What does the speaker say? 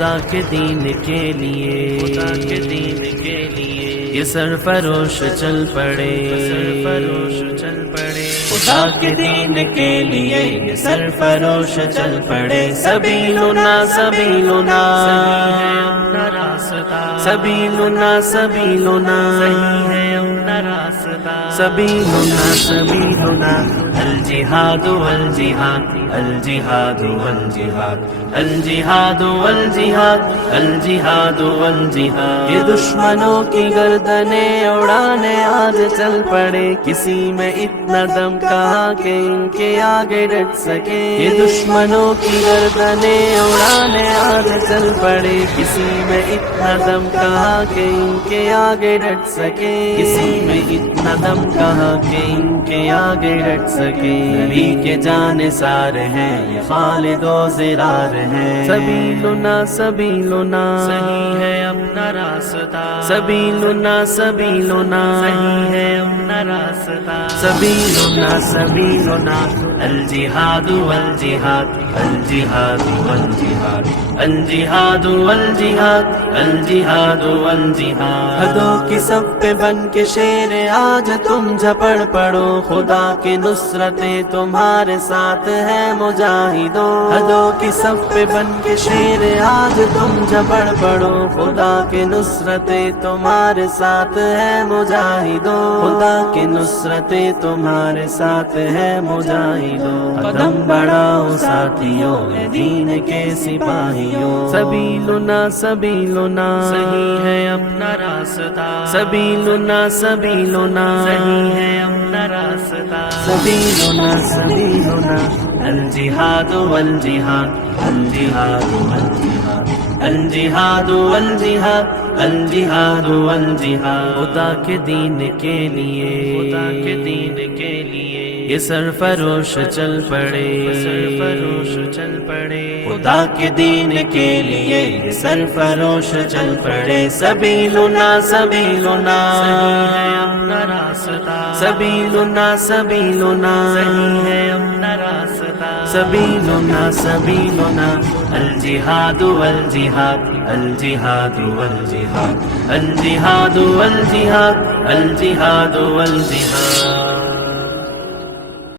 خدا کے دین کے لیے، خدا کے دین کے لیے یہ سرفروش چل پڑے، سرفروش چل پڑے، خدا کے دین کے لیے یہ سرفروش چل پڑے۔ سبیلنا سبیلنا صحیح ہے اپنا راستہ، سبیلنا سبیلنا صحیح ہے اپنا راستہ، سبیلنا سبیلنا الجہاد والجہاد، الجہاد والجہاد، الجہاد والجہاد، الجہاد والجہاد۔ یہ دشمنوں کی گردنیں اڑانے آج چل پڑے، کسی میں اتنا دم کہاں کہ ان کے آگے ڈٹ سکے۔ یہ دشمنوں کی گردنیں اڑانے آج چل پڑے، کسی میں اتنا دم کہاں کہ ان کے آگے ڈٹ سکے، کسی میں اتنا دم کہاں کہ ان کے آگے ڈٹ سکے۔ نبی کے جانثار ہیں یہ خالد و زرار ہیں، سبیلنا سبیلنا صحیح ہے اپنا راستہ، سبیلنا سبیلنا صحیح ہے اپنا راستہ، سبیلنا سبیلنا الجہاد والجہاد، الجہاد والجہاد، الجہاد والجہاد، الجہاد والجہاد۔ حدوں کی صف پہ بن کے شیر آج تم جھپڑ پڑو، خدا کی نصرتیں تمہارے ساتھ ہے مجاہدوں۔ حدوں کی صف پہ بن کے شیر آج تم جھپڑ پڑو، خدا کی نصرتیں تمہارے ساتھ ہے مجاہدوں، خدا کی نصرتیں تمہارے ساتھ ہے مجاہدوں۔ قدم بڑھاؤ ساتھیوں اے دین کے سپاہیوں، سبیلنا سبیلنا صحیح ہے اپنا راستہ، سبیلنا سبیلنا صحیح ہے اپنا راستہ، سبیلنا سبیلنا الجہاد والجہاد، الجہاد والجہاد، الجہاد والجہاد، الجہاد والجہاد۔ خدا کے دین کے لیے، خدا کے دین کے لیے یہ سرفروش چل پڑے، سرفروش چل پڑے، خدا کے دین کے لیے یہ سرفروش چل پڑے۔ سبیلنا سبیلنا صحیح ہے اپنا راستہ، سبیلنا سبیلنا صحیح ہے اپنا راستہ، سبیلنا سبیلنا الجہاد والجہاد، الجہاد والجہاد، الجہاد والجہاد، الجہاد والجہاد۔